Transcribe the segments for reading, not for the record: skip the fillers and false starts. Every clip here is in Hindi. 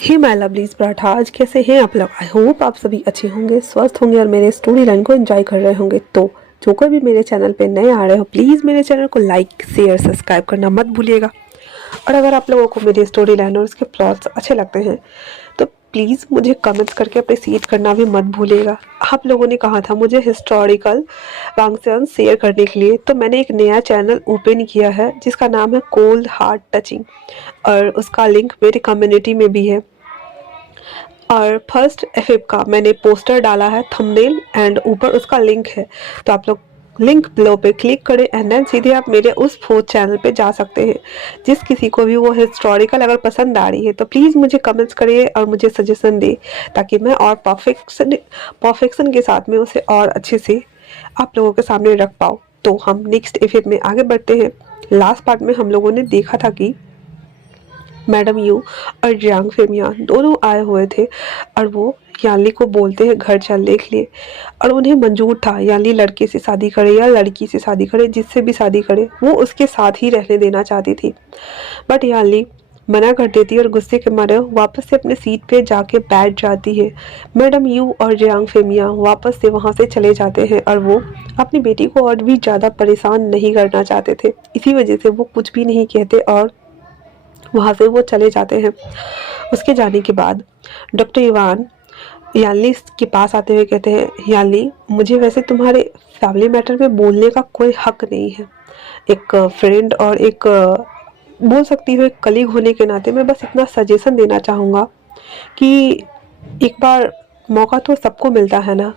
हे माय लवलीज पराठा, आज कैसे हैं आप लोग। आई होप आप सभी अच्छे होंगे, स्वस्थ होंगे और मेरे स्टोरी लाइन को एंजॉय कर रहे होंगे। तो जो कोई भी मेरे चैनल पे नए आ रहे हो, प्लीज़ मेरे चैनल को लाइक शेयर सब्सक्राइब करना मत भूलिएगा। और अगर आप लोगों को मेरी स्टोरी लाइन और उसके प्लॉट्स अच्छे लगते हैं तो प्लीज़ मुझे कमेंट्स करके अप्रिशिएट करना भी मत भूलिएगा। आप लोगों ने कहा था मुझे हिस्टोरिकल फंक्शन शेयर करने के लिए, तो मैंने एक नया चैनल ओपन किया है जिसका नाम है कोल्ड हार्ट टचिंग, और उसका लिंक मेरी कम्युनिटी में भी है। और फर्स्ट एफएफ का मैंने पोस्टर डाला है, थंबनेल एंड ऊपर उसका लिंक है। तो आप लोग लिंक बिलो पे क्लिक करें एंड देन सीधे आप मेरे उस फोर्थ चैनल पे जा सकते हैं। जिस किसी को भी वो हिस्टोरिकल अगर पसंद आ रही है तो प्लीज़ मुझे कमेंट्स करिए और मुझे सजेशन दे, ताकि मैं और परफेक्शन के साथ में उसे और अच्छे से आप लोगों के सामने रख पाऊँ। तो हम नेक्स्ट एफएफ में आगे बढ़ते हैं। लास्ट पार्ट में हम लोगों ने देखा था कि मैडम यू और जियांग फेमिया दोनों आए हुए थे और वो यानली को बोलते हैं घर चलने के लिए। और उन्हें मंजूर था यानली लड़के से शादी करे या लड़की से शादी करे, जिससे भी शादी करे वो उसके साथ ही रहने देना चाहती थी। बट यानली मना कर देती है और गुस्से के मारे वापस से अपने सीट पे जाके बैठ जाती है। मैडम यू और जियांग फेमिया वापस से वहाँ से चले जाते हैं और वो अपनी बेटी को और भी ज़्यादा परेशान नहीं करना चाहते थे। इसी वजह से वो कुछ भी नहीं कहते और वहाँ से वो चले जाते हैं। उसके जाने के बाद डॉक्टर इवान यानली के पास आते हुए कहते हैं, यानली मुझे वैसे तुम्हारे फैमिली मैटर में बोलने का कोई हक नहीं है। एक फ्रेंड और एक बोल सकती हो एक कलीग होने के नाते मैं बस इतना सजेशन देना चाहूँगा कि एक बार मौका तो सबको मिलता है ना।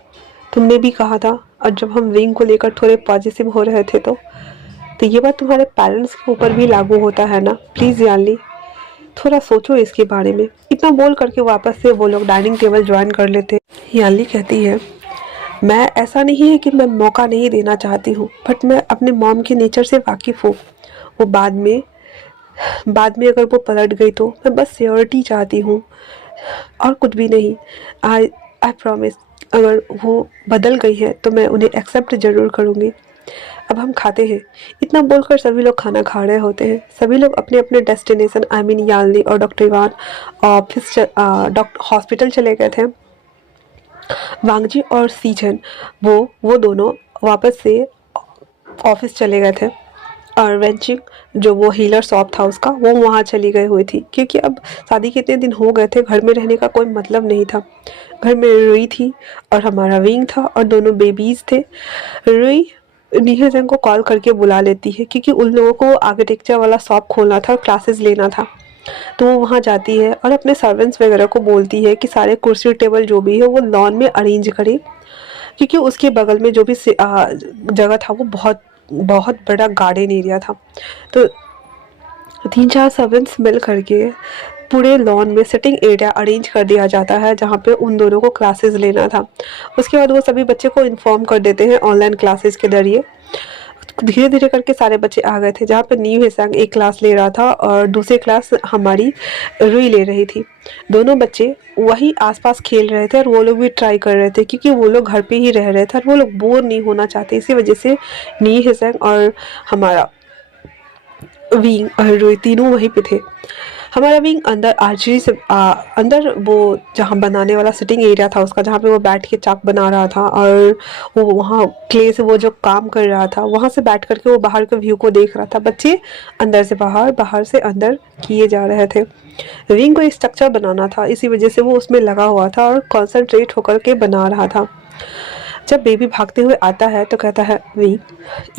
तुमने भी कहा था, और जब हम विंग को लेकर थोड़े पॉजिटिव हो रहे थे तो ये बात तुम्हारे पेरेंट्स के ऊपर भी लागू होता है ना। प्लीज़ यानली थोड़ा सोचो इसके बारे में। इतना बोल करके वापस से वो लोग डाइनिंग टेबल ज्वाइन कर लेते। यानली कहती है, मैं ऐसा नहीं है कि मैं मौका नहीं देना चाहती हूँ, बट मैं अपने मॉम के नेचर से वाकिफ़ हूँ। वो बाद में अगर वो पलट गई तो मैं बस सियोरिटी चाहती हूँ और कुछ भी नहीं। आई आई प्रॉमिस, अगर वो बदल गई है तो मैं उन्हें एक्सेप्ट ज़रूर करूँगी। अब हम खाते हैं। इतना बोलकर सभी लोग खाना खा रहे होते हैं। सभी लोग अपने अपने डेस्टिनेशन आई मीन यानली और doctor Ivan office doctor hospital चले गए थे। वांगजी और सीजन वो दोनों वापस से ऑफिस चले गए थे। और वेंचिंग जो वो हीलर शॉप था उसका, वो वहाँ चली गई हुई थी, क्योंकि अब शादी के इतने दिन हो गए थे, घर में रहने का कोई मतलब नहीं था। घर में रुई थी और हमारा विंग था और दोनों बेबीज थे। रुई नीहा जंग को कॉल करके बुला लेती है क्योंकि उन लोगों को आर्किटेक्चर वाला शॉप खोलना था और क्लासेस लेना था। तो वो वहाँ जाती है और अपने सर्वेंट्स वगैरह को बोलती है कि सारे कुर्सी टेबल जो भी है वो लॉन में अरेंज करे, क्योंकि उसके बगल में जो भी जगह था वो बहुत बहुत बड़ा गार्डन एरिया था। तो 3-4 सर्वेंट्स मिल करके पूरे लॉन में सिटिंग एरिया अरेंज कर दिया जाता है जहाँ पे उन दोनों को क्लासेस लेना था। उसके बाद वो सभी बच्चे को इन्फॉर्म कर देते हैं ऑनलाइन क्लासेस के जरिए। धीरे धीरे करके सारे बच्चे आ गए थे, जहाँ पे न्यू हेसंग एक क्लास ले रहा था और दूसरी क्लास हमारी रुई ले रही थी। दोनों बच्चे वही आसपास खेल रहे थे और वो लोग भी ट्राई कर रहे थे, क्योंकि वो लोग घर पे ही रह रहे थे और वो लोग बोर नहीं होना चाहते। इसी वजह से न्यू हेसंग और हमारा विंग और रुई तीनों वहीं पे थे। हमारा विंग अंदर आर्चरी से अंदर वो जहाँ बनाने वाला सिटिंग एरिया था उसका, जहाँ पे वो बैठ के चाक बना रहा था और वो वहाँ क्ले से वो जो काम कर रहा था वहाँ से बैठ करके वो बाहर के व्यू को देख रहा था। बच्चे अंदर से बाहर, बाहर से अंदर किए जा रहे थे। विंग को एक स्ट्रक्चर बनाना था, इसी वजह से वो उसमें लगा हुआ था और कॉन्सेंट्रेट होकर के बना रहा था। जब बेबी भागते हुए आता है तो कहता है, विंग,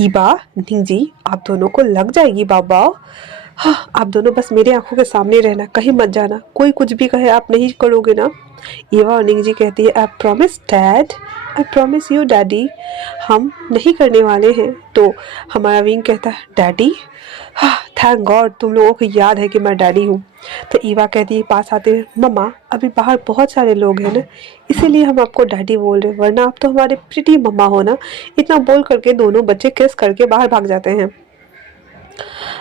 ईबा, निंगजी, आप दोनों को लग जाएगी बाबा। हाँ, आप दोनों बस मेरे आंखों के सामने रहना, कहीं मत जाना। कोई कुछ भी कहे आप नहीं करोगे ना। ईवा और निंगजी कहती है, I promise dad, I promise you daddy, हम नहीं करने वाले हैं। तो हमारा विंग कहता है, डैडी, हाँ थैंक गॉड तुम लोगों को याद है कि मैं डैडी हूँ। तो ईवा कहती है पास आते हैं, मम्मा अभी बाहर बहुत सारे लोग हैं ना, इसीलिए हम आपको डैडी बोल रहे हैं, वरना आप तो हमारे प्रिटी मम्मा हो ना। इतना बोल करके दोनों बच्चे किस करके बाहर भाग जाते हैं।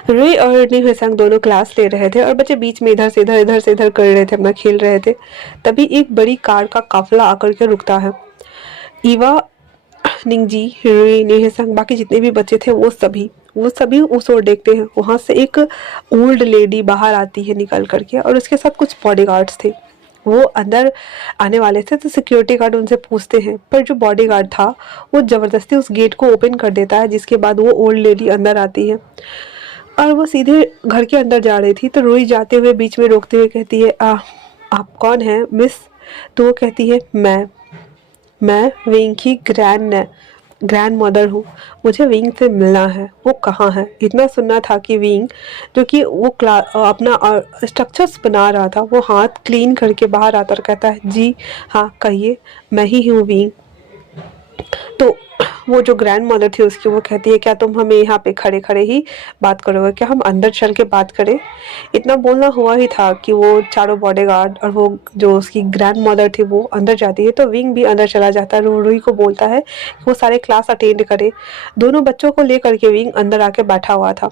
रुई और न्यू हेसंग दोनों क्लास ले रहे थे और बच्चे बीच में इधर से इधर कर रहे थे, अपना खेल रहे थे। तभी एक बड़ी कार का काफिला आकर के रुकता है। ईवा, निंगजी, रुई, न्यू हेसंग, बाकी जितने भी बच्चे थे वो सभी वो सभी उस ओर देखते हैं। वहाँ से एक ओल्ड लेडी बाहर आती है निकल करके, और उसके साथ कुछ बॉडीगार्ड्स थे। वो अंदर आने वाले थे तो सिक्योरिटी गार्ड उनसे पूछते हैं, पर जो बॉडीगार्ड था वो ज़बरदस्ती उस गेट को ओपन कर देता है, जिसके बाद वो ओल्ड लेडी अंदर आती है और वो सीधे घर के अंदर जा रही थी। तो रूही जाते हुए बीच में रोकते हुए कहती है, आप कौन हैं मिस? तो वो कहती है, मैं विंग की ग्रैंड मदर हूँ, मुझे विंग से मिलना है। वो कहाँ है? इतना सुनना था कि विंग, जो कि वो अपना स्ट्रक्चर्स बना रहा था, वो हाथ क्लीन करके बाहर आता और कहता है, जी हाँ कहिए, मैं ही हूँ विंग। तो वो जो ग्रैंड मदर थी उसकी, वो कहती है, क्या तुम हमें यहाँ पे खड़े खड़े ही बात करोगे? क्या हम अंदर चल के बात करें? इतना बोलना हुआ ही था कि वो चारों बॉडीगार्ड और वो जो उसकी ग्रैंड मदर थी वो अंदर जाती है। तो विंग भी अंदर चला जाता है, रूही को बोलता है कि वो सारे क्लास अटेंड करे। दोनों बच्चों को लेकर के विंग अंदर आके बैठा हुआ था।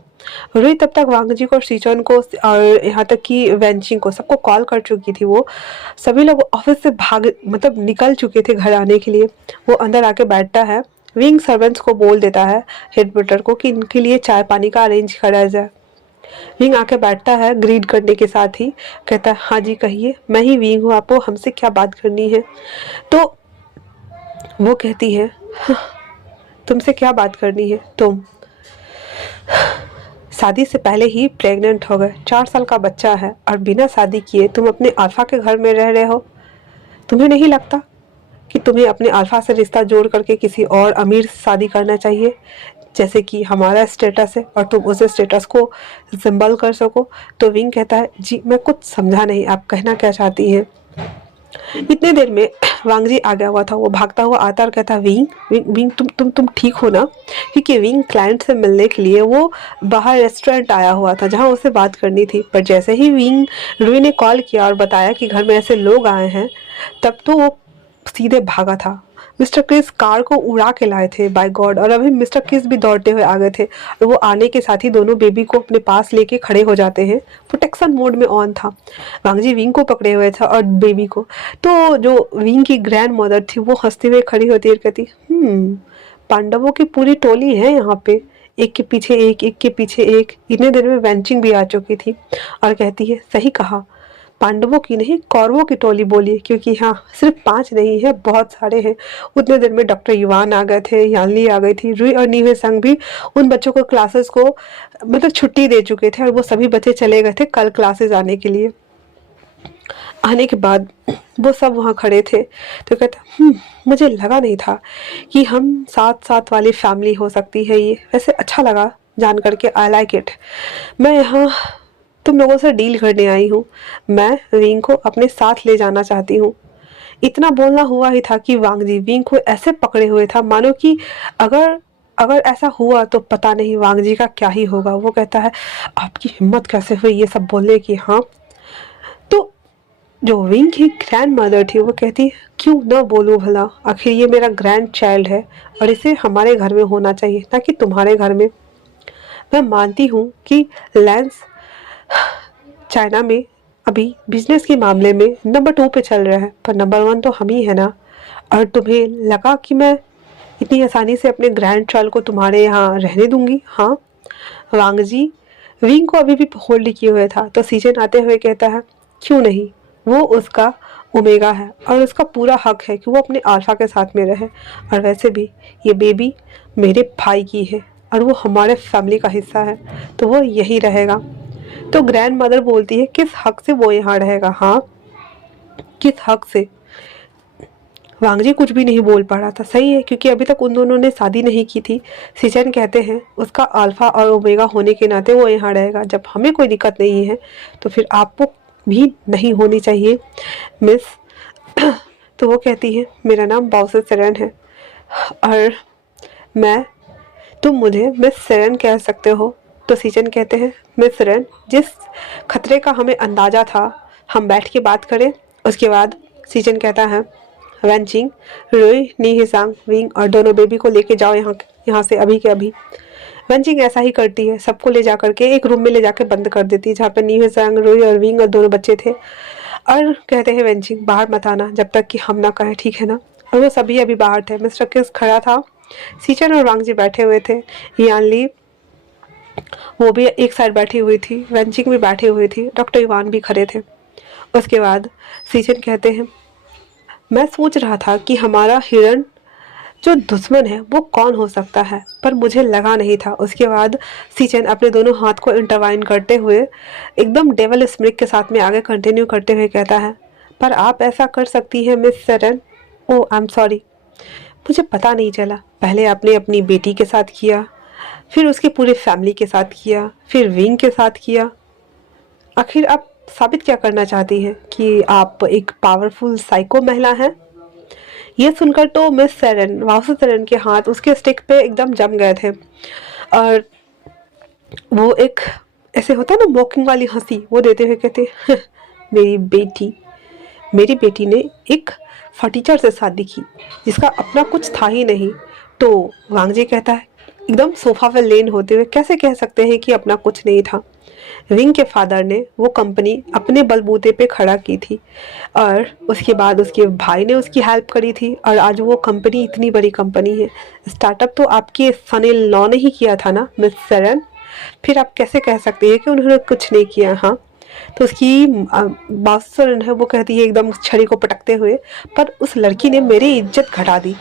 रूही तब तक वांगजी को और सीचन को और यहाँ तक कि वेंचिंग को सबको कॉल कर चुकी थी। वो सभी लोग ऑफिस से भाग मतलब निकल चुके थे घर आने के लिए। वो अंदर आके बैठता है। विंग सर्वेंट्स को बोल देता है, हेड वेटर को, कि इनके लिए चाय पानी का अरेंज करा जाए। विंग आके बैठता है ग्रीड करने के साथ ही, कहता है, हाँ जी कहिए, मैं ही विंग हूँ, आपको हमसे क्या बात करनी है? तो वो कहती है, हाँ, तुमसे क्या बात करनी है? तुम शादी से पहले ही प्रेग्नेंट हो गए, 4 साल का बच्चा है, और बिना शादी किए तुम अपने अल्फा के घर में रह रहे हो। तुम्हें नहीं लगता कि तुम्हें अपने अल्फा से रिश्ता जोड़ करके किसी और अमीर से शादी करना चाहिए, जैसे कि हमारा स्टेटस है, और तुम उस स्टेटस को सिंबल कर सको? तो विंग कहता है, जी मैं कुछ समझा नहीं, आप कहना क्या चाहती हैं? इतने देर में वांगजी आ गया हुआ था। वो भागता हुआ आता और कहता, विंग विंग विंग तुम ठीक हो ना? क्योंकि विंग क्लाइंट से मिलने के लिए वो बाहर रेस्टोरेंट आया हुआ था जहाँ उसे बात करनी थी। पर जैसे ही विंग रूही ने कॉल किया और बताया कि घर में ऐसे लोग आए हैं, तब तो वो सीधे भागा था। मिस्टर क्रिस कार को उड़ा के लाए थे, बाय गॉड। और अभी मिस्टर क्रिस भी दौड़ते हुए आ गए थे, और वो आने के साथ ही दोनों बेबी को अपने पास लेके खड़े हो जाते हैं। प्रोटेक्शन मोड में ऑन था। वांगजी विंग को पकड़े हुए था और बेबी को। तो जो विंग की ग्रैंड मदर थी वो हंसते हुए खड़ी होती है और कहती, पांडवों की पूरी टोली है यहाँ पे, एक के पीछे एक के पीछे एक। इतने देर में वेंचिंग भी आ चुकी थी और कहती है, सही कहा, पांडवों की नहीं कौरवों की टोली बोली, क्योंकि हाँ सिर्फ 5 नहीं है, बहुत सारे हैं। उतने देर में डॉक्टर युवान आ गए थे, यानली आ गई थी, रूही और नीवे संग भी उन बच्चों को क्लासेस को मतलब छुट्टी दे चुके थे, और वो सभी बच्चे चले गए थे कल क्लासेस आने के लिए। आने के बाद वो सब वहाँ खड़े थे। तो कहता, मुझे लगा नहीं था कि हम साथ साथ वाली फैमिली हो सकती है। ये वैसे अच्छा लगा जान करके, आई लाइक इट। मैं यहाँ तुम लोगों से डील करने आई हूँ। मैं विंग को अपने साथ ले जाना चाहती हूँ। इतना बोलना हुआ ही था कि वांगजी विंग को ऐसे पकड़े हुए था मानो कि अगर अगर ऐसा हुआ तो पता नहीं वांगजी का क्या ही होगा। वो कहता है, आपकी हिम्मत कैसे हुई ये सब बोलने की? हाँ। तो जो विंग की ग्रैंड मदर थी वो कहती, क्यों ना बोलूं भला, आखिर ये मेरा ग्रैंड चाइल्ड है और इसे हमारे घर में होना चाहिए, ना कि तुम्हारे घर में। मैं मानती हूँ कि लेंस चाइना में अभी बिजनेस के मामले में नंबर 2 पे चल रहा है, पर नंबर 1 तो हम ही है ना। और तुम्हें लगा कि मैं इतनी आसानी से अपने ग्रैंड चाइल्ड को तुम्हारे यहाँ रहने दूंगी? हाँ। वांगजी विंग को अभी भी होल्ड किए हुए था, तो सीजन आते हुए कहता है, क्यों नहीं, वो उसका ओमेगा है और उसका पूरा हक है कि वो अपने अल्फा के साथ में रहे। और वैसे भी ये बेबी मेरे भाई की है और वो हमारे फैमिली का हिस्सा है, तो वो यही रहेगा। तो ग्रैंड मदर बोलती है, किस हक से वो यहाँ रहेगा? हाँ, किस हक से? वांगजी कुछ भी नहीं बोल पा रहा था। सही है, क्योंकि अभी तक उन दोनों ने शादी नहीं की थी। सीजन कहते हैं उसका अल्फा और ओमेगा होने के नाते वो यहाँ रहेगा। जब हमें कोई दिक्कत नहीं है तो फिर आपको भी नहीं होनी चाहिए मिस। तो वो कहती है, मेरा नाम बाउसे सेरेन है और मैं तुम मुझे मिस सेरेन कह सकते हो। तो सीजन कहते हैं, मिस सेरेन, जिस खतरे का हमें अंदाज़ा था, हम बैठ के बात करें। उसके बाद सीजन कहता है, वेंचिंग, रोई, नी हिसांग, विंग और दोनों बेबी को लेके जाओ यहाँ से अभी के अभी। वेंचिंग ऐसा ही करती है, सबको ले जा करके एक रूम में ले जाके बंद कर देती है, जहाँ पे नी हिसांग, रोई और विंग और दोनों बच्चे थे। और कहते हैं, वेंचिंग बाहर मत आना जब तक कि हम ना कहें, ठीक है ना? और वो सभी अभी बाहर थे। मिस्टर किस खड़ा था, सीचन और वांगजी बैठे हुए थे। यानली वो भी एक साइड बैठी हुई थी, वेंचिंग भी बैठी हुई थी, डॉक्टर इवान भी खड़े थे। उसके बाद सीजन कहते हैं, मैं सोच रहा था कि हमारा हिरन जो दुश्मन है वो कौन हो सकता है, पर मुझे लगा नहीं था। उसके बाद सीचन अपने दोनों हाथ को इंटरवाइन करते हुए एकदम डेवल स्मिथ के साथ में आगे कंटिन्यू करते हुए कहता है, पर आप ऐसा कर सकती हैं मिस सेरन। ओ आई एम सॉरी, मुझे पता नहीं चला। पहले आपने अपनी बेटी के साथ किया, फिर उसके पूरे फैमिली के साथ किया, फिर विंग के साथ किया। आखिर आप साबित क्या करना चाहती हैं कि आप एक पावरफुल साइको महिला हैं? ये सुनकर तो मिस सेरन, वासु सेरन के हाथ उसके स्टिक पे एकदम जम गए थे। और वो एक ऐसे होता है ना मॉकिंग वाली हंसी, वो देते हुए कहते मेरी बेटी, मेरी बेटी ने एक फटीचर से शादी की जिसका अपना कुछ था ही नहीं। तो वांगजी कहता है एकदम सोफा पे लेन होते हुए, कैसे कह सकते हैं कि अपना कुछ नहीं था? विंग के फादर ने वो कंपनी अपने बलबूते पे खड़ा की थी और उसके बाद उसके भाई ने उसकी हेल्प करी थी और आज वो कंपनी इतनी बड़ी कंपनी है। स्टार्टअप तो आपके सन इन लॉ ने ही किया था ना मिस सेरन, फिर आप कैसे कह सकते हैं कि उन्होंने कुछ नहीं किया? हाँ, तो उसकी बासुरन है वो कहती है एकदम छड़ी को पटकते हुए, पर उस लड़की ने मेरी इज्जत घटा दी।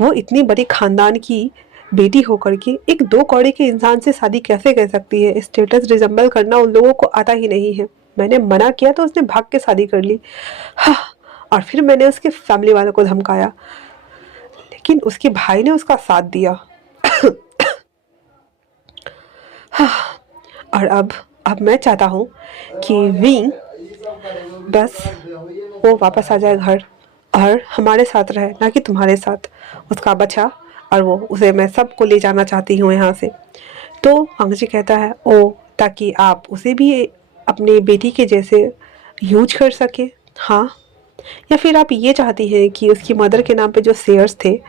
वो इतनी बड़ी खानदान की बेटी होकर के एक दो कौड़ी के इंसान से शादी कैसे कर सकती है? स्टेटस रिजेंबल करना उन लोगों को आता ही नहीं है। मैंने मना किया तो उसने भाग के शादी कर ली। हाँ, और फिर मैंने उसके फैमिली वालों को धमकाया, लेकिन उसके भाई ने उसका साथ दिया। हाँ, और अब मैं चाहता हूँ कि विंग बस वो वापस आ जाए घर और हमारे साथ रहे, ना कि तुम्हारे साथ। उसका बच्चा और वो, उसे मैं सबको ले जाना चाहती हूँ यहाँ से। तो अंग्रेजी कहता है, ओ, ताकि आप उसे भी अपनी बेटी के जैसे यूज कर सके। हाँ, या फिर आप ये चाहती हैं कि उसकी मदर के नाम पे जो शेयर्स थे,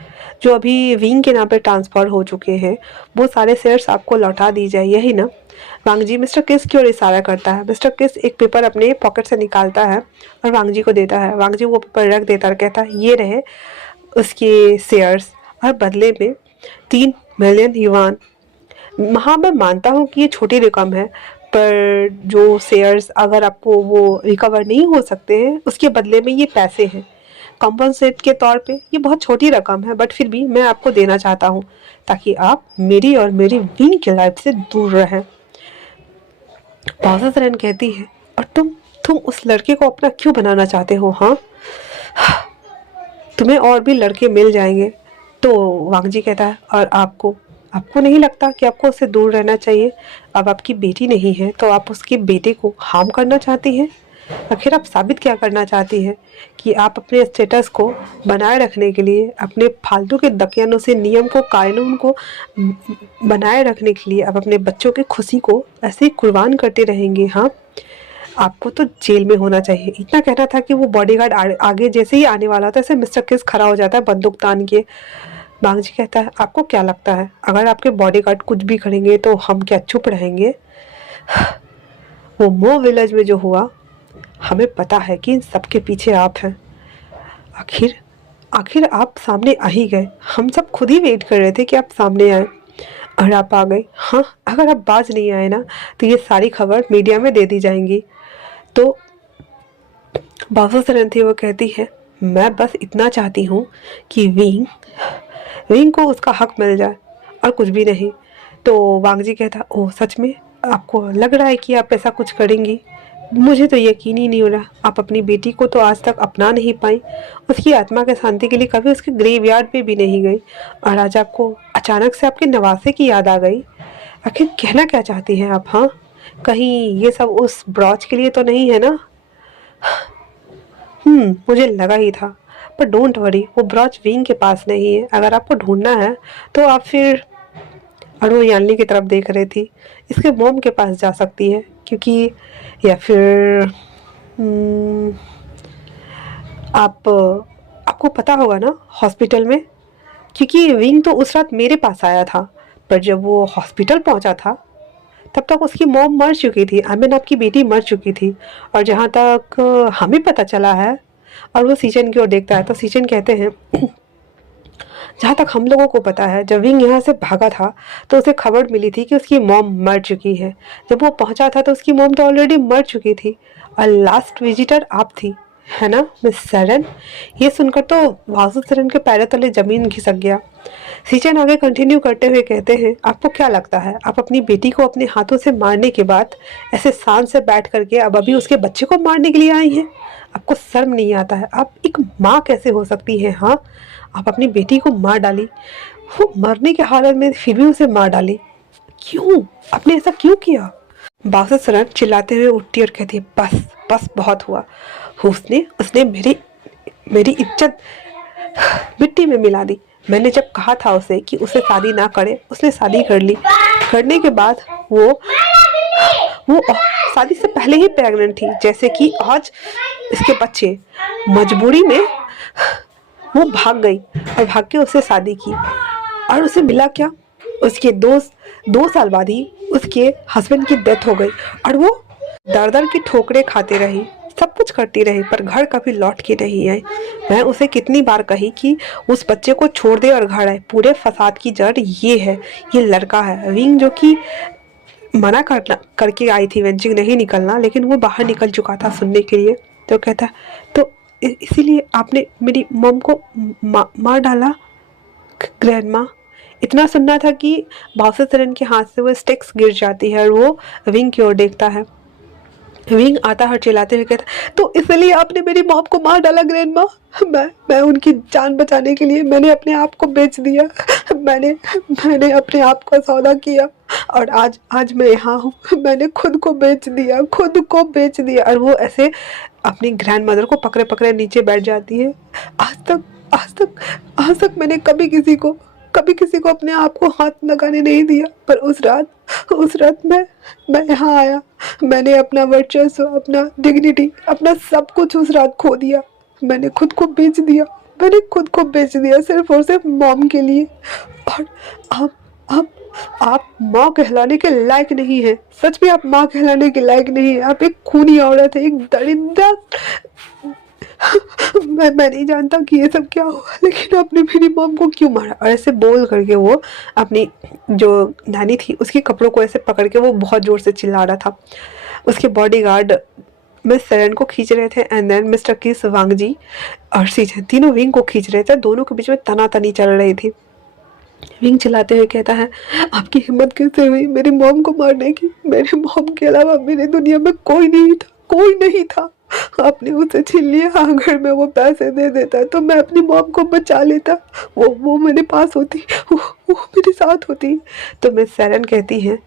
जो अभी विंग के नाम पे ट्रांसफ़र हो चुके हैं, वो सारे शेयर्स आपको लौटा दी जाए, यही ना? वांगजी मिस्टर किस की ओर इशारा करता है। मिस्टर किस एक पेपर अपने पॉकेट से निकालता है और वांगजी को देता है। वांगजी वो पेपर रख देता है और कहता है, ये रहे उसके शेयर्स और बदले में 3 मिलियन युवान। हाँ, मैं मानता हूँ कि ये छोटी रकम है, पर जो शेयर्स अगर आपको वो रिकवर नहीं हो सकते हैं, उसके बदले में ये पैसे हैं कॉम्पनसेट के तौर पे। ये बहुत छोटी रकम है, बट फिर भी मैं आपको देना चाहता हूँ ताकि आप मेरी और मेरी विंग की लाइफ से दूर रहें। पाउसरन कहती है, और तुम उस लड़के को अपना क्यों बनाना चाहते हो? हाँ, तुम्हें और भी लड़के मिल जाएंगे। तो वांगजी कहता है, और आपको आपको नहीं लगता कि आपको उससे दूर रहना चाहिए? अब आपकी बेटी नहीं है तो आप उसके बेटे को हार्म करना चाहती हैं? आखिर आप साबित क्या करना चाहती हैं कि आप अपने स्टेटस को बनाए रखने के लिए, अपने फालतू के दकियानों से नियम को, कानून को बनाए रखने के लिए आप अपने बच्चों की खुशी को ऐसे ही कुर्बान करते रहेंगे? हाँ, आपको तो जेल में होना चाहिए। इतना कहना था कि वो बॉडीगार्ड आगे जैसे ही आने वाला था, ऐसे मिस्टर किस खड़ा हो जाता है बंदूक तान के। बांगजी कहता है, आपको क्या लगता है अगर आपके बॉडीगार्ड कुछ भी करेंगे तो हम क्या चुप रहेंगे? वो मो विलेज में जो हुआ, हमें पता है कि इन सबके पीछे आप हैं। आखिर आखिर आप सामने आ ही गए। हम सब खुद ही वेट कर रहे थे कि आप सामने आए और आप आ गए। हाँ, अगर आप बाज नहीं आए ना तो ये सारी खबर मीडिया में दे दी जाएंगी। तो बाबू सरन थी, वो कहती है, मैं बस इतना चाहती हूँ कि विंग विंग को उसका हक मिल जाए और कुछ भी नहीं। तो वांगजी कहता, ओह सच में आपको लग रहा है कि आप ऐसा कुछ करेंगी? मुझे तो यकीन ही नहीं हो रहा। आप अपनी बेटी को तो आज तक अपना नहीं पाई, उसकी आत्मा के शांति के लिए कभी उसके ग्रेवयार्ड पे भी नहीं गई, और आज आपको अचानक से आपके नवासे की याद आ गई। आखिर कहना क्या चाहती हैं आप? हाँ, कहीं ये सब उस ब्रॉच के लिए तो नहीं है ना? मुझे लगा ही था, पर डोंट वरी, वो ब्रॉच विंग के पास नहीं है। अगर आपको ढूंढना है तो आप फिर, और वो यानली की तरफ देख रही थी, इसके मोम के पास जा सकती है, क्योंकि या फिर आप आपको पता होगा ना हॉस्पिटल में, क्योंकि विंग तो उस रात मेरे पास आया था, पर जब वो हॉस्पिटल पहुंचा था तब तक उसकी मॉम मर चुकी थी। आई मीन आपकी बेटी मर चुकी थी। और जहाँ तक हमें पता चला है, और वो सीजन की ओर देखता है तो सीजन कहते हैं जहाँ तक हम लोगों को पता है, जब विंग यहाँ से भागा था तो उसे खबर मिली थी कि उसकी मॉम मर चुकी है। जब वो पहुंचा था तो उसकी मॉम तो ऑलरेडी मर चुकी थी और लास्ट विजिटर आप थी, है ना मिस सेरेन? ये सुनकर तो वासु सेरेन के पैरों तले जमीन खिसक गया। सीचन आगे कंटिन्यू करते हुए कहते हैं, आपको क्या लगता है आप अपनी बेटी को अपने हाथों से मारने के बाद ऐसे शान से बैठ करके अब अभी उसके बच्चे को मारने के लिए आई हैं? आपको शर्म नहीं आता है? आप एक माँ कैसे हो सकती है? हाँ, आप अपनी बेटी को मार डाली, वो मरने के हालत में फिर भी उसे मार डाली। क्यों? आपने ऐसा क्यों किया? बासु सेरेन चिल्लाते हुए उठती और कहती है, बस बस बहुत हुआ। उसने उसने मेरी मेरी इज्जत मिट्टी में मिला दी। मैंने जब कहा था उसे कि उसे शादी ना करे, उसने शादी कर ली। करने के बाद वो शादी से पहले ही प्रेग्नेंट थी, जैसे कि आज इसके बच्चे। मजबूरी में वो भाग गई और भाग के उससे शादी की। और उसे मिला क्या? उसके 2 साल बाद ही उसके हस्बैंड की डेथ हो गई और वो दर दर की ठोकरें खाते रही, सब कुछ करती रही, पर घर कभी लौट के नहीं आई। मैं उसे कितनी बार कही कि उस बच्चे को छोड़ दे और घर आए। पूरे फसाद की जड़ ये है, ये लड़का है। विंग जो कि मना करके आई थी वेंचिंग नहीं निकलना, लेकिन वो बाहर निकल चुका था सुनने के लिए। तो कहता है, तो इसीलिए आपने मेरी मॉम को मार डाला ग्रैंडमा? इतना सुनना था कि बासु सेरेन के हाथ से वो स्टिक्स गिर जाती है और वो विंग की ओर देखता है। विंग आता है चिल्लाते हुए कहता है, तो इसलिए आपने मेरी मॉम को मार डाला ग्रैंडमा? मैं उनकी जान बचाने के लिए मैंने अपने आप को बेच दिया। मैंने अपने आप का सौदा किया और आज मैं यहाँ हूँ। मैंने खुद को बेच दिया। और वो ऐसे अपनी ग्रैंड मदर को पकड़े पकड़े नीचे बैठ जाती है। आज तक मैंने कभी किसी को अपने आप को हाथ लगाने नहीं दिया, पर उस रात मैं यहाँ आया। मैंने अपना वर्चस्व, अपना डिग्निटी, अपना सब कुछ उस रात खो दिया। मैंने खुद को बेच दिया सिर्फ और सिर्फ मॉम के लिए। और आप माँ कहलाने के लायक नहीं है। सच में आप माँ कहलाने के लायक नहीं है। आप एक खूनी औरत है, एक दरिंदा। मैं नहीं जानता कि ये सब क्या हुआ, लेकिन आपने मेरी मॉम को क्यों मारा? और ऐसे बोल करके वो अपनी जो नानी थी उसके कपड़ों को ऐसे पकड़ के वो बहुत जोर से चिल्ला रहा था। उसके बॉडीगार्ड मिस सेरेन को खींच रहे थे एंड देन मिस्टर किस, वांग जी और सीजन तीनों विंग को खींच रहे थे। दोनों के बीच में तनातनी चल रही थी। विंग चिल्लाते हुए कहता है, आपकी हिम्मत कैसे हुई मेरी मॉम को मारने की? मेरी मॉम के अलावा मेरी दुनिया में कोई नहीं था। आपने उसे छीन लिया। अगर मैं वो पैसे दे देता तो मैं अपनी मॉम को बचा लेता। वो मेरे पास होती, वो मेरे साथ होती। तो मिस सेरेन कहती है,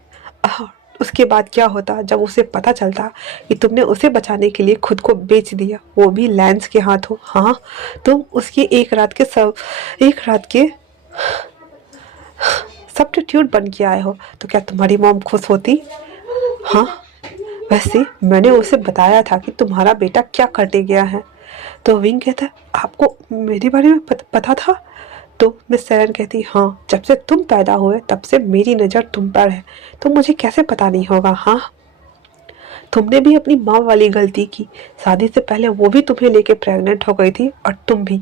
उसके बाद क्या होता जब उसे पता चलता कि तुमने उसे बचाने के लिए खुद को बेच दिया, वो भी लैंस के हाथों। हाँ, तुम उसकी एक रात के सब्स्टिट्यूट बन के आए हो, तो क्या तुम्हारी मॉम खुश होती? हाँ, वैसे मैंने उसे बताया था कि तुम्हारा बेटा क्या करने गया है। तो विंग कहता है, आपको मेरे बारे में पता था? तो मिस सेरेन कहती, हाँ, जब से तुम पैदा हुए तब से मेरी नज़र तुम पर है, तो मुझे कैसे पता नहीं होगा? हाँ, तुमने भी अपनी माँ वाली गलती की। शादी से पहले वो भी तुम्हें लेके प्रेग्नेंट हो गई थी और तुम भी,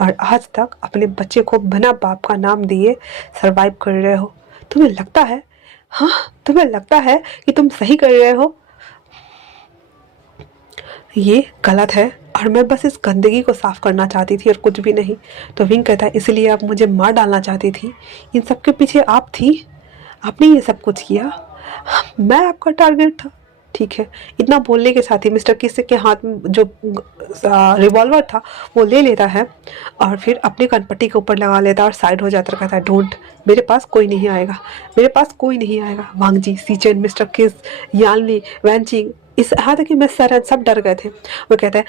और आज तक अपने बच्चे को बिना बाप का नाम दिए सरवाइव कर रहे हो। तुम्हें लगता है कि तुम सही कर रहे हो? ये गलत है और मैं बस इस गंदगी को साफ करना चाहती थी और कुछ भी नहीं। तो विंग कहता है, इसलिए आप मुझे मार डालना चाहती थी? इन सब के पीछे आप थी? आपने ये सब कुछ किया? मैं आपका टारगेट था? ठीक है। इतना बोलने के साथ ही मिस्टर किस के हाथ में जो रिवॉल्वर था वो ले लेता है और फिर अपने कनपट्टी के ऊपर लगा लेता है और साइड हो जाता, कहता है, डोंट, मेरे पास कोई नहीं आएगा। वांग जी, सीचन, मिस्टर किस, यानली, वैंचिंग, इस यहाँ तक कि मैं सर सब डर गए थे। वो कहता है,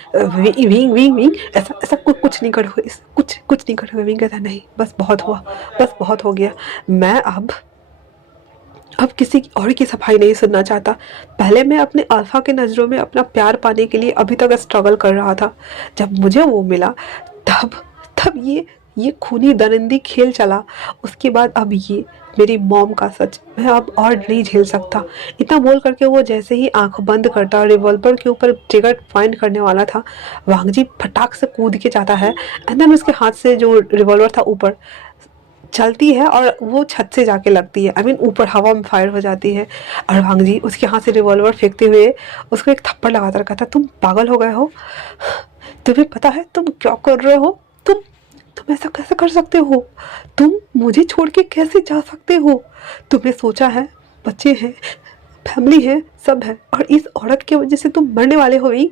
विंग ऐसा कुछ नहीं करोगे, कुछ नहीं करोगे। विंग कहता है, नहीं, बस बहुत हो गया। मैं अब किसी और की सफाई नहीं सुनना चाहता। पहले मैं अपने अल्फा के नज़रों में अपना प्यार पाने के लिए अभी तक स्ट्रगल कर रहा था। जब मुझे वो मिला तब ये खूनी दरिंदी खेल चला, उसके बाद अब ये मेरी मॉम का सच, मैं अब और नहीं झेल सकता। इतना बोल करके वो जैसे ही आंख बंद करता और रिवॉल्वर के ऊपर ट्रिगर पॉइंट करने वाला था, वांगजी फटाक से कूद के जाता है एंड देन उसके हाथ से जो रिवॉल्वर था ऊपर चलती है और वो छत से जाके लगती है, ऊपर हवा में फायर हो जाती है। और वांगजी उसके हाथ से रिवॉल्वर फेंकते हुए उसको एक थप्पड़ लगाता कहता, तुम पागल हो गए हो? तुम्हें पता है तुम क्या कर रहे हो? तुम ऐसा कैसे कर सकते हो? तुम मुझे छोड़ के कैसे जा सकते हो? तुमने सोचा है, बच्चे हैं, फैमिली है, सब है, और इस औरत की वजह से तुम मरने वाले हो ही?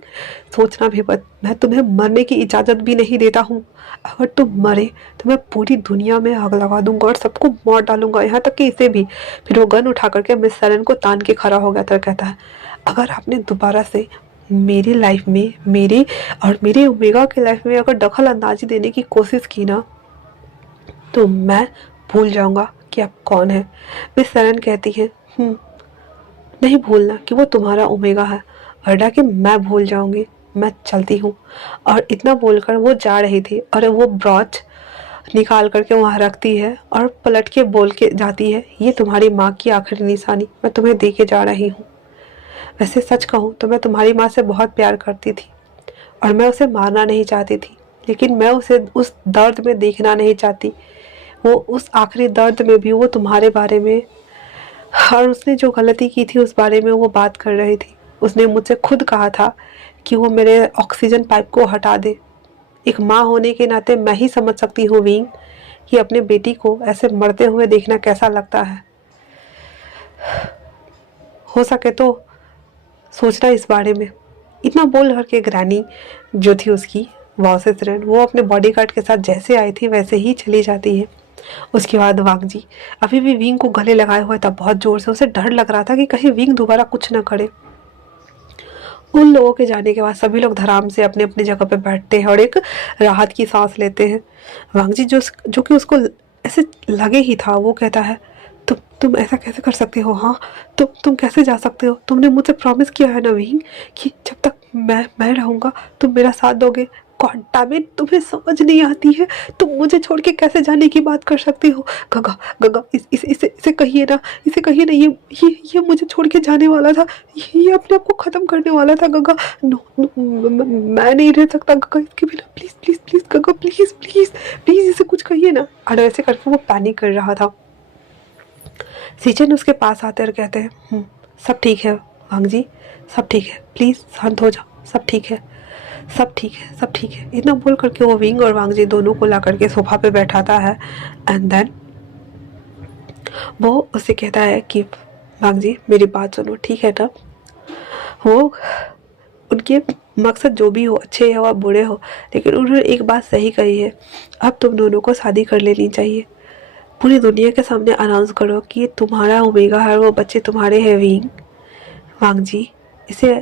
सोचना भी मत, मैं तुम्हें मरने की इजाज़त भी नहीं देता हूँ। अगर तुम मरे तो मैं पूरी दुनिया में आग लगा दूंगा और सबको मार डालूंगा, यहाँ तक कि इसे भी। फिर वो गन उठा करके मिस सैरन को तान के खड़ा हो गया था, कहता है, अगर आपने दोबारा से मेरी लाइफ में, मेरी और मेरी ओमेगा की लाइफ में अगर दखल अंदाजी देने की कोशिश की ना, तो मैं भूल जाऊंगा कि आप कौन है। मिस सैरन कहती है, नहीं भूलना कि वो तुम्हारा ओमेगा है, वरना कि मैं भूल जाऊंगी। मैं चलती हूँ। और इतना बोलकर वो जा रही थी और वो ब्रॉच निकाल करके वहाँ रखती है और पलट के बोल के जाती है, ये तुम्हारी माँ की आखिरी निशानी मैं तुम्हें दे के जा रही हूँ। वैसे सच कहूँ तो मैं तुम्हारी माँ से बहुत प्यार करती थी और मैं उसे मारना नहीं चाहती थी, लेकिन मैं उसे उस दर्द में देखना नहीं चाहती। वो उस आखिरी दर्द में भी वो तुम्हारे बारे में और उसने जो गलती की थी उस बारे में वो बात कर रही थी। उसने मुझसे खुद कहा था कि वो मेरे ऑक्सीजन पाइप को हटा दे। एक माँ होने के नाते मैं ही समझ सकती हूँ विंग कि अपने बेटी को ऐसे मरते हुए देखना कैसा लगता है। हो सके तो सोचना इस बारे में। इतना बोल करके ग्रैनी जो थी उसकी वाओसेसरन, वो अपने बॉडीगार्ड के साथ जैसे आई थी वैसे ही चली जाती है। उसके बाद वांगजी अभी भी विंग को गले लगाए हुए था बहुत जोर से। उसे डर लग रहा था कि कहीं विंग दोबारा कुछ ना करे। उन लोगों के जाने के बाद सभी लोग धराम से अपने अपनी जगह पे बैठते हैं और एक राहत की सांस लेते हैं। वांगजी जो जो कि उसको ऐसे लगे ही था, वो कहता है, तुम ऐसा कैसे कर सकते हो? हाँ, तुम कैसे जा सकते हो? तुमने मुझे प्रॉमिस किया है ना विंग कि जब तक मैं रहूँगा तुम मेरा साथ दोगे। गॉड डैम इट, तुम्हें समझ नहीं आती है? तुम मुझे छोड़ के कैसे जाने की बात कर सकती हो? गगा गगा इसे कहिए ना, इसे कहिए ना, ये मुझे छोड़ के जाने वाला था, ये अपने आप को ख़त्म करने वाला था। गगा नो, नो मैं नहीं रह सकता गगा इसके बिना। प्लीज़ प्लीज़ प्लीज़ गगा, प्लीज़ प्लीज़ प्लीज़ इसे कुछ कहिए ना। और ऐसे करके वो पैनिक कर रहा था। सीचन उसके पास आते और कहते हैं, सब ठीक है वांगजी, सब ठीक है, प्लीज़ शांत हो जाओ, सब ठीक है, सब ठीक है, सब ठीक है। इतना बोल करके वो विंग और वांगजी दोनों को ला करके सोफा पे बैठाता है एंड देन वो उससे कहता है कि वांगजी मेरी बात सुनो, ठीक है ना? वो उनके मकसद जो भी हो, अच्छे हो या बुरे हो, लेकिन उन्होंने एक बात सही कही है, अब तुम दोनों को शादी कर लेनी चाहिए। पूरी दुनिया के सामने अनाउंस करो कि ये तुम्हारा ओमेगा है, वो बच्चे तुम्हारे हैं विंग। वांगजी इसे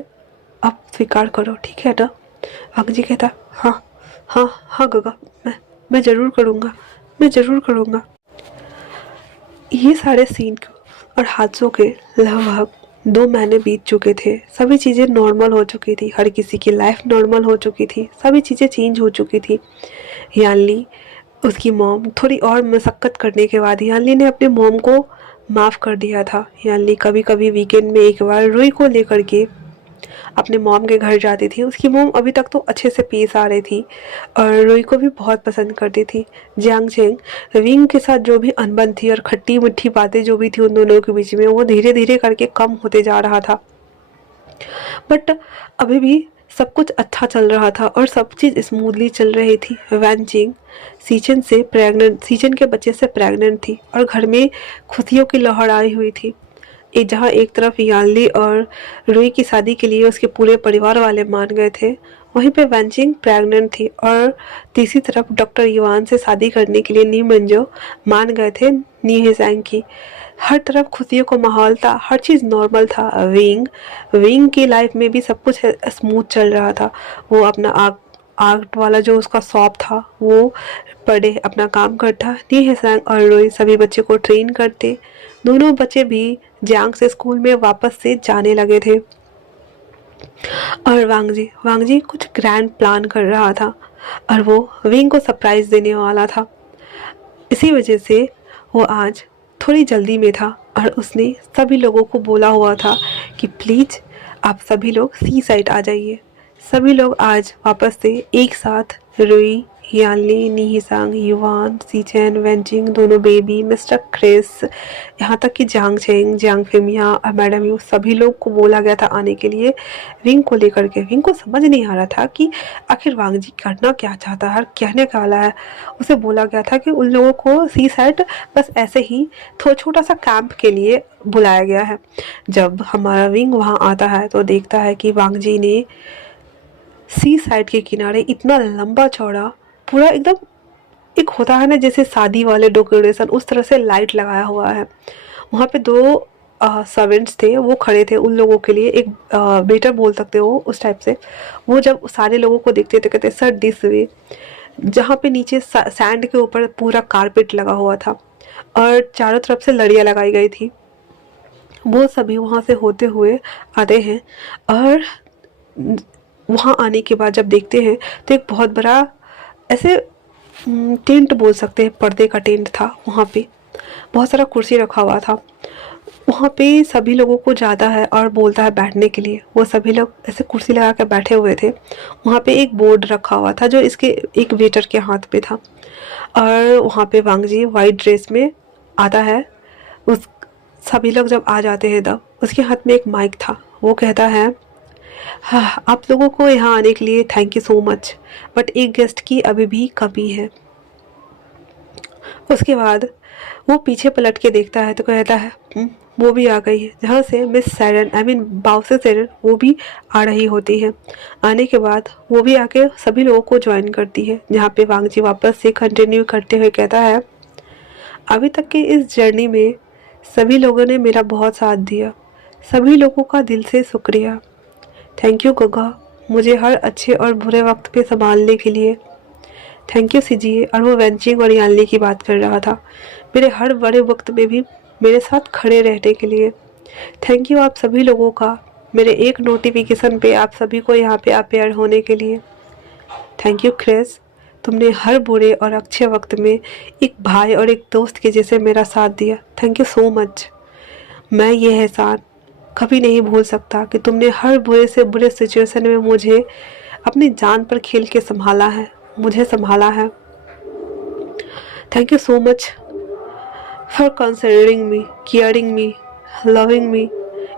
अब स्वीकार करो, ठीक है ना? वांगजी कहता, हाँ हाँ हाँ गगा, मैं ज़रूर करूँगा, मैं ज़रूर करूँगा। ये सारे सीन और हादसों के लगभग 2 महीने बीत चुके थे। सभी चीज़ें नॉर्मल हो चुकी थी, हर किसी की लाइफ नॉर्मल हो चुकी थी, सभी चीज़ें चेंज हो चुकी थी। यानली, उसकी मॉम, थोड़ी और मशक्क़त करने के बाद यानली ने अपने मॉम को माफ़ कर दिया था। यानली कभी कभी वीकेंड में एक बार रुई को लेकर के अपने मॉम के घर जाती थी। उसकी मॉम अभी तक तो अच्छे से पेश आ रही थी और रुई को भी बहुत पसंद करती थी। जियांग चेंग विंग के साथ जो भी अनबन थी और खट्टी मीठी बातें जो भी थी उन दोनों के बीच में, वो धीरे धीरे करके कम होते जा रहा था। बट अभी भी सब कुछ अच्छा चल रहा था और सब चीज़ स्मूथली चल रही थी। वैन चिंग सीचन के बच्चे से प्रेग्नेंट थी और घर में खुशियों की लहर आई हुई थी। जहाँ एक तरफ यानली और रुई की शादी के लिए उसके पूरे परिवार वाले मान गए थे, वहीं पे वैनचिंग प्रेग्नेंट थी और तीसरी तरफ डॉक्टर युआन से शादी करने के लिए नी मंजो मान गए थे नी हेजैंग की। हर तरफ खुशियों का माहौल था, हर चीज़ नॉर्मल था। विंग की लाइफ में भी सब कुछ स्मूथ चल रहा था। वो अपना आर्ट वाला जो उसका शॉप था वो पढ़े अपना काम करता। नी हेजैंग और रोई सभी बच्चे को ट्रेन करते। दोनों बच्चे भी जियांग से स्कूल में वापस से जाने लगे थे। और वांगजी कुछ ग्रैंड प्लान कर रहा था और वो विंग को सरप्राइज देने वाला था। इसी वजह से वो आज थोड़ी जल्दी में था और उसने सभी लोगों को बोला हुआ था कि प्लीज़ आप सभी लोग सी साइड आ जाइए। सभी लोग आज वापस से एक साथ रुई, यानली, निहिसांग, युवान, सीचेन, वेंजिंग, दोनों बेबी, मिस्टर क्रिस, यहाँ तक कि जांग चेंग, जांग फिमिया और मैडम यू सभी लोग को बोला गया था आने के लिए विंग को लेकर के। विंग को समझ नहीं आ रहा था कि आखिर वांग जी करना क्या चाहता है, कहने का वाला है। उसे बोला गया था कि उन लोगों को सी साइड बस ऐसे ही छोटा सा कैंप के लिए बुलाया गया है। जब हमारा विंग वहाँ आता है तो देखता है कि वांग जी ने सी साइड के किनारे इतना लंबा चौड़ा पूरा एकदम, एक होता है ना जैसे शादी वाले डेकोरेशन, उस तरह से लाइट लगाया हुआ है। वहाँ पे दो सर्वेंट्स थे, वो खड़े थे उन लोगों के लिए, एक वेटर बोल सकते हो उस टाइप से। वो जब सारे लोगों को देखते थे कहते सर दिस वे, जहाँ पे नीचे सैंड के ऊपर पूरा कारपेट लगा हुआ था और चारों तरफ से लड़ियाँ लगाई गई थी। वो सभी वहाँ से होते हुए आते हैं और वहाँ आने के बाद जब देखते हैं तो एक बहुत बड़ा ऐसे टेंट बोल सकते हैं, पर्दे का टेंट था। वहाँ पे बहुत सारा कुर्सी रखा हुआ था। वहाँ पे सभी लोगों को जाता है और बोलता है बैठने के लिए। वो सभी लोग ऐसे कुर्सी लगा कर बैठे हुए थे। वहाँ पे एक बोर्ड रखा हुआ था जो इसके एक वेटर के हाथ पे था और वहाँ पे वांग जी वाइट ड्रेस में आता है। उस सभी लोग जब आ जाते हैं तब उसके हाथ में एक माइक था। वो कहता है हाँ, आप लोगों को यहाँ आने के लिए thank you so much, but एक गेस्ट की अभी भी कमी है। उसके बाद वो पीछे पलट के देखता है तो कहता है वो भी आ गई है। जहाँ से मिस सैरन आई मीन बाउसे सैरन वो भी आ रही होती है। आने के बाद वो भी आके सभी लोगों को ज्वाइन करती है, जहाँ पे वांग जी वापस से कंटिन्यू करते हुए कहता है अभी तक के इस जर्नी में सभी लोगों ने मेरा बहुत साथ दिया। सभी लोगों का दिल से शुक्रिया। थैंक यू गगा, मुझे हर अच्छे और बुरे वक्त पे संभालने के लिए। थैंक यू सीजिए। और वो वेंचिंग और यानली की बात कर रहा था, मेरे हर बड़े वक्त में भी मेरे साथ खड़े रहने के लिए। थैंक यू आप सभी लोगों का, मेरे एक नोटिफिकेशन पे आप सभी को यहाँ पे अपेयर होने के लिए। थैंक यू क्रिस, तुमने हर बुरे और अच्छे वक्त में एक भाई और एक दोस्त के जैसे मेरा साथ दिया। Thank you so much. मैं ये एहसान कभी नहीं भूल सकता कि तुमने हर बुरे से बुरे सिचुएशन में मुझे अपनी जान पर खेल के संभाला है, मुझे संभाला है। Thank you so much for considering me, caring me, loving me.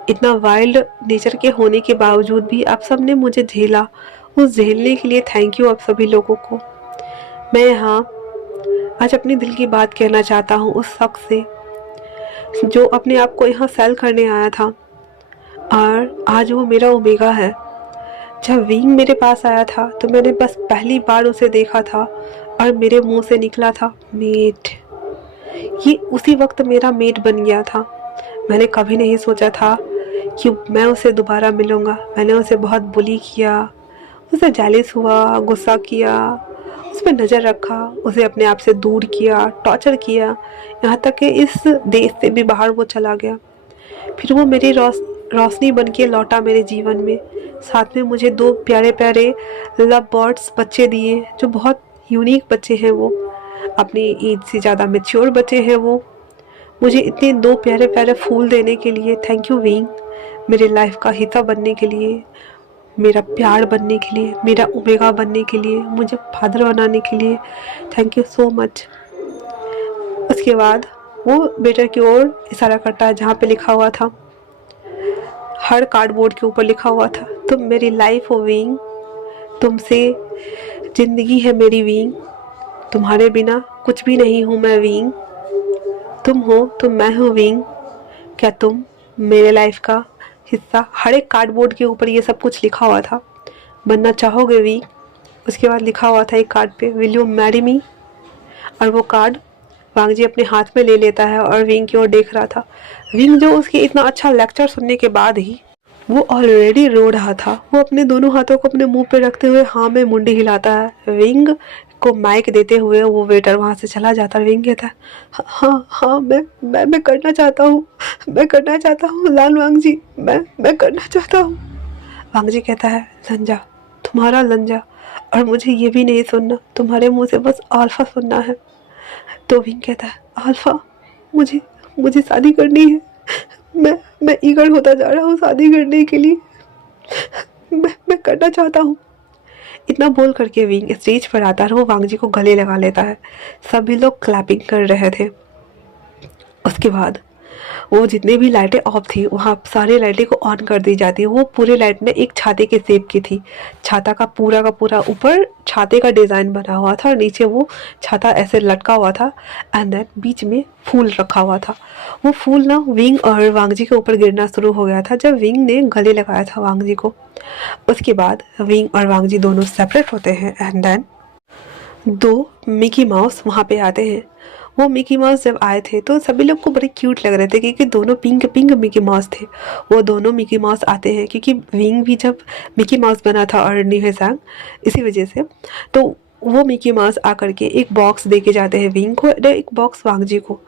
इतना वाइल्ड नेचर के होने के बावजूद भी आप सब ने मुझे झेला, उस झेलने के लिए थैंक यू आप सभी लोगों को। मैं यहाँ आज अपने दिल की बात कहना चाहता हूँ उस शख्स से जो अपने आप को यहाँ सेल करने आया था और आज वो मेरा ओमेगा है। जब विंग मेरे पास आया था तो मैंने बस पहली बार उसे देखा था और मेरे मुंह से निकला था मेट। ये उसी वक्त मेरा मेट बन गया था। मैंने कभी नहीं सोचा था कि मैं उसे दोबारा मिलूँगा। मैंने उसे बहुत बुली किया, उसे जेलिस हुआ, गुस्सा किया, उस पर नज़र रखा, उसे अपने आप से दूर किया, टॉर्चर किया, यहाँ तक कि इस देश से भी बाहर वो चला गया। फिर वो मेरी रोशनी बन के लौटा मेरे जीवन में। साथ में मुझे दो प्यारे प्यारे लव बर्ड्स बच्चे दिए जो बहुत यूनिक बच्चे हैं। वो अपनी एज से ज़्यादा मैच्योर बच्चे हैं। वो मुझे इतने दो प्यारे प्यारे फूल देने के लिए थैंक यू विंग। मेरे लाइफ का हिस्सा बनने के लिए, मेरा प्यार बनने के लिए, मेरा ओमेगा बनने के लिए, मुझे फादर बनाने के लिए थैंक यू सो मच। उसके बाद वो बेटर की ओर इशारा करता है जहाँ पे लिखा हुआ था, हर कार्डबोर्ड के ऊपर लिखा हुआ था, तुम मेरी लाइफ हो विंग, तुमसे ज़िंदगी है मेरी विंग, तुम्हारे बिना कुछ भी नहीं हूँ मैं विंग, तुम हो तो मैं हूँ विंग, क्या तुम मेरे लाइफ का हिस्सा। हर एक कार्डबोर्ड के ऊपर ये सब कुछ लिखा हुआ था, बनना चाहोगे विंग। उसके बाद लिखा हुआ था एक कार्ड पे, विल यू मैरी मी। और वो कार्ड वांग जी अपने हाथ में ले लेता है और विंग की ओर देख रहा था। विंग जो उसके इतना अच्छा लेक्चर सुनने के बाद ही वो ऑलरेडी रो रहा था। वो अपने दोनों हाथों को अपने मुंह पे रखते हुए हाँ में मुंडी हिलाता है। विंग को माइक देते हुए वो वेटर वहाँ से चला जाता है। विंग कहता है हाँ हाँ मैं करना चाहता हूँ, मैं करना चाहता हूँ लाल वांग जी, मैं करना चाहता हूँ। वांग जी कहता है लंजा, तुम्हारा लंजा, और मुझे ये भी नहीं सुनना, तुम्हारे मुँह से बस अल्फा सुनना है। तो विंग कहता है, अल्फा मुझे मुझे शादी करनी है, मैं ईगर होता जा रहा हूँ शादी करने के लिए, मैं करना चाहता हूँ। इतना बोल करके विंग स्टेज पर आता है और वो वांग जी को गले लगा लेता है। सभी लोग क्लैपिंग कर रहे थे। उसके बाद वो जितने भी लाइटें ऑफ थी वहाँ सारी लाइटें को ऑन कर दी जाती है। वो पूरे लाइट में एक छाते के शेप की थी। छाता का पूरा ऊपर छाते का डिज़ाइन बना हुआ था और नीचे वो छाता ऐसे लटका हुआ था एंड देन बीच में फूल रखा हुआ था। वो फूल ना विंग और वांग जी के ऊपर गिरना शुरू हो गया था जब विंग ने गले लगाया था वांग जी को। उसके बाद विंग और वांग जी दोनों सेपरेट होते हैं एंड देन दो मिकी माउस वहाँ पे आते हैं। वो मिकी माउस जब आए थे तो सभी लोग को बड़े क्यूट लग रहे थे क्योंकि दोनों पिंक पिंक मिकी माउस थे। वो दोनों मिकी माउस आते हैं क्योंकि विंग भी जब मिकी माउस बना था और निहेसांग इसी वजह से, तो वो मिकी माउस आकर के एक बॉक्स दे के जाते हैं विंग को, एक बॉक्स वांग जी को।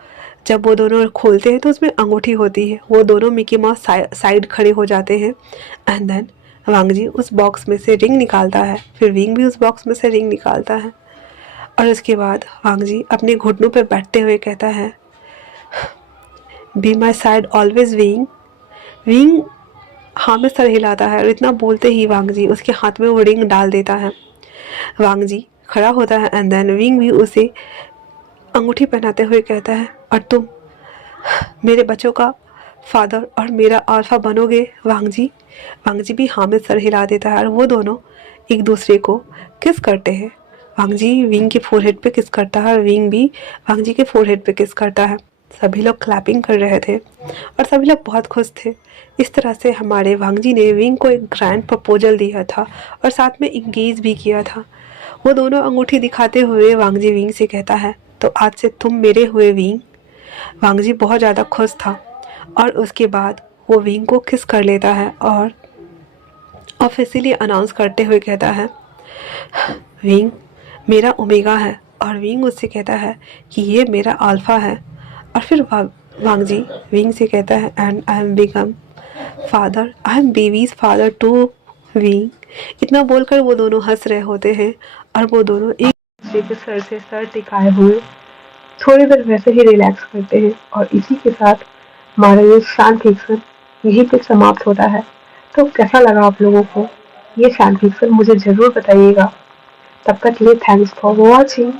जब वो दोनों खोलते हैं तो उसमें अंगूठी होती है। वो दोनों मिकी माउस साइड खड़े हो जाते हैं एंड देन वांग जी उस बॉक्स में से रिंग निकालता है, फिर विंग भी उस बॉक्स में से रिंग निकालता है और उसके बाद वांग जी अपने घुटनों पर बैठते हुए कहता है, be my side always wing. Wing हाँ में सर हिलाता है और इतना बोलते ही वांग जी उसके हाथ में वो रिंग डाल देता है। वांग जी खड़ा होता है एंड देन विंग भी उसे अंगूठी पहनाते हुए कहता है, और तुम मेरे बच्चों का फादर और मेरा अल्फा बनोगे वांग जी। वांग जी भी हाँ में सर हिला देता है और वो दोनों एक दूसरे को किस करते हैं। वांग जी विंग के फोरहेड पे किस करता है और विंग भी वांग जी के फोरहेड पे किस करता है। सभी लोग क्लैपिंग कर रहे थे और सभी लोग बहुत खुश थे। इस तरह से हमारे वांग जी ने विंग को एक ग्रैंड प्रपोजल दिया था और साथ में इंगेज भी किया था। वो दोनों अंगूठी दिखाते हुए वांग जी विंग से कहता है, तो आज से तुम मेरे हुए विंग। वांग जी बहुत ज़्यादा खुश था और उसके बाद वो विंग को किस कर लेता है और ऑफिशियली अनाउंस करते हुए कहता है, विंग मेरा ओमेगा है। और विंग उससे कहता है कि ये मेरा अल्फा है। और फिर वांग जी विंग से कहता है, and I am become father, I am baby's father to Wing. इतना बोलकर वो दोनों हंस रहे होते हैं और वो दोनों एक दूसरे के सर से सर टिकाए हुए थोड़ी देर वैसे ही रिलैक्स करते हैं। और इसी के साथ हमारा ये शांत फिक्सन यहीं पे समाप्त होता है। तो कैसा लगा आप लोगों को ये शांत फिक्सन मुझे ज़रूर बताइएगा। तब तक के लिए थैंक्स फॉर वॉचिंग।